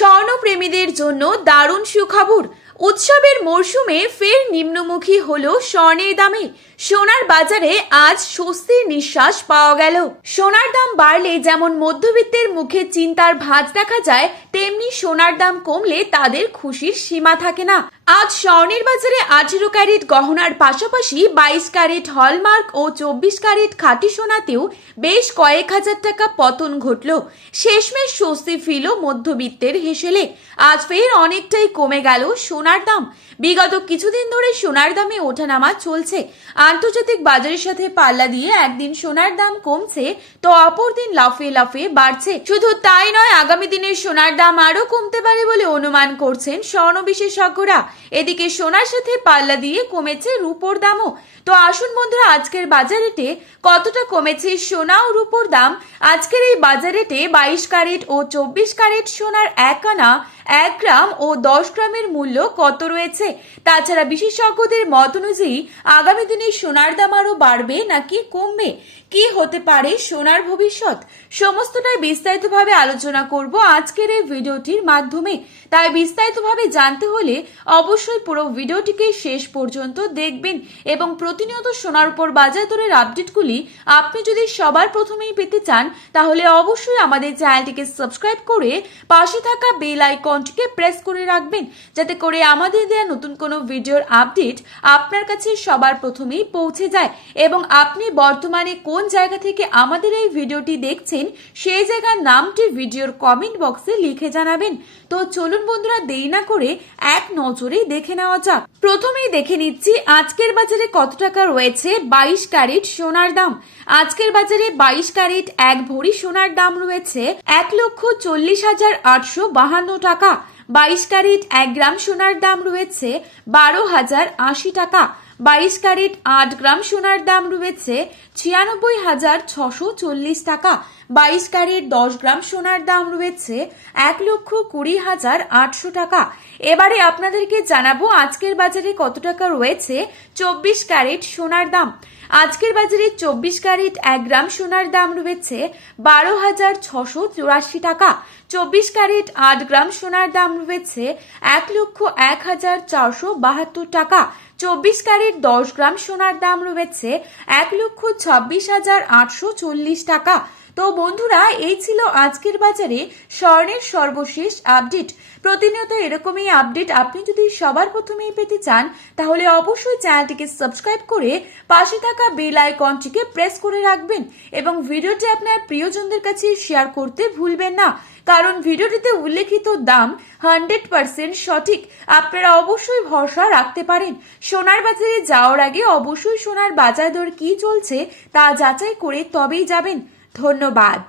স্বর্ণপ্রেমীদের জন্য দারুণ সুখবর। উৎসবের মরশুমে ফের নিম্নমুখী হলো স্বর্ণের দামে। সোনার বাজারে আজ স্বস্তির নিঃশ্বাস পাওয়া গেল। সোনার দাম বাড়লে যেমন মধ্যবিত্তের মুখে চিন্তার ভাঁজ দেখা যায়, তেমনি সোনার দাম কমলে তাদের খুশির সীমা থাকে না। আজ স্বর্ণের বাজারে 18 ক্যারেট গহনার পাশাপাশি 22 ক্যারেট হলমার্ক ও 24 ক্যারেট খাঁটি সোনাতেও বেশ কয়েক হাজার টাকা পতন ঘটল। শেষমেশ স্বস্তি ফিরল মধ্যবিত্তের হেসেলে। আজ ফের অনেকটাই কমে গেল সোনার দাম। বিগত কিছুদিন ধরে সোনার দামে ওঠানামা চলছে। আন্তর্জাতিক বাজারের সাথে পাল্লা দিয়ে একদিন সোনার দাম কমছে, তো অপর দিন লাফিয়ে লাফিয়ে বাড়ছে। শুধু তাই নয়, আগামী দিনে সোনার দাম আরো কমতে পারে বলে অনুমান করছেন স্বর্ণ বিশেষজ্ঞরা। এদিকে সোনার সাথে পাল্লা দিয়ে কমেছে রূপোর দামও। তো আসুন বন্ধুরা, আজকের বাজার রেটে কতটা কমেছে সোনা ও রূপোর দাম। আজকের এই বাজার রেটে 22 ক্যারেট ও 24 ক্যারেট সোনার 1 আনা, 1 গ্রাম ও 10 গ্রামের মূল্য কত রয়েছে। তাছাড়া বিশেষজ্ঞদের মত অনুযায়ী আগামী দিনে সোনার দাম আরো বাড়বে নাকি কমবে, কি হতে পারে সোনার ভবিষ্যৎ, সমস্তটাই বিস্তারিতভাবে আলোচনা করব আজকের এই ভিডিওটির মাধ্যমে। তাই বিস্তারিতভাবে জানতে হলে অবশ্যই পুরো ভিডিওটিকে শেষ পর্যন্ত দেখবেন এবং প্রতিনিয়ত সোনার উপর বাজার দরের আপডেটগুলি আপনি যদি সবার প্রথমেই পেতে চান, তাহলে অবশ্যই আমাদের চ্যানেলটিকে সাবস্ক্রাইব করে পাশে থাকা বেল আইকনটিকে প্রেস করে রাখবেন, যাতে করে আমাদের দেওয়া নতুন কোনো ভিডিওর আপডেট আপনার কাছে সবার প্রথমেই পৌঁছে যায়। এবং আপনি বর্তমানে কোন জায়গা থেকে আমাদের এই ভিডিওটি দেখছেন, সেই জায়গার নামটি ভিডিওর কমেন্ট বক্সে লিখে জানাবেন। তো চলুন বন্ধুরা, দেরি না করে এক নজরেই দেখে নেওয়া যাক। প্রথমেই দেখে নিচ্ছি আজকের বাজারে কত টাকা রয়েছে 22 ক্যারেট সোনার দাম। আজকের বাজারে 22 ক্যারেট 1 ভরি সোনার দাম রয়েছে 1,40,852 টাকা। 22 ক্যারেট 1 গ্রাম সোনার দাম রয়েছে 12,080 টাকা। 22 ক্যারেট 8 গ্রাম সোনার দাম রয়েছে 96,640 টাকা। 22 ক্যারেট 10 গ্রাম সোনার দাম রয়েছে 1,20,800 টাকা। এবারে আপনাদেরকে জানাবো আজকের বাজারে কত টাকা রয়েছে 24 ক্যারেট সোনার দাম। আজকের বাজারে 24 ক্যারেট 1 গ্রাম সোনার দাম রয়েছে 12,684 টাকা। 24 ক্যারেট 8 গ্রাম সোনার দাম রয়েছে 1,01,472 টাকা। 24 ক্যারেট 10 গ্রাম সোনার দাম রয়েছে 1,26,840 টাকা। তো বন্ধুরা, এই ছিল আজকের বাজারে স্বর্ণের সর্বশেষ আপডেট। প্রতিনিয়ত এরকমই আপডেট আপনি যদি সবার প্রথমেই পেতে চান, তাহলে অবশ্যই চ্যানেলটিকে সাবস্ক্রাইব করে পাশে থাকা বেল আইকনটিকে প্রেস করে রাখবেন এবং ভিডিওটি আপনার প্রিয়জনদের কাছে শেয়ার করতে ভুলবেন না, কারণ ভিডিওটিতে উল্লেখিত দাম 100% সঠিক। আপনারা অবশ্যই ভরসা রাখতে পারেন। সোনার বাজারে যাওয়ার আগে অবশ্যই সোনার বাজার দর কি চলছে তা যাচাই করে তবেই যাবেন। ধন্যবাদ।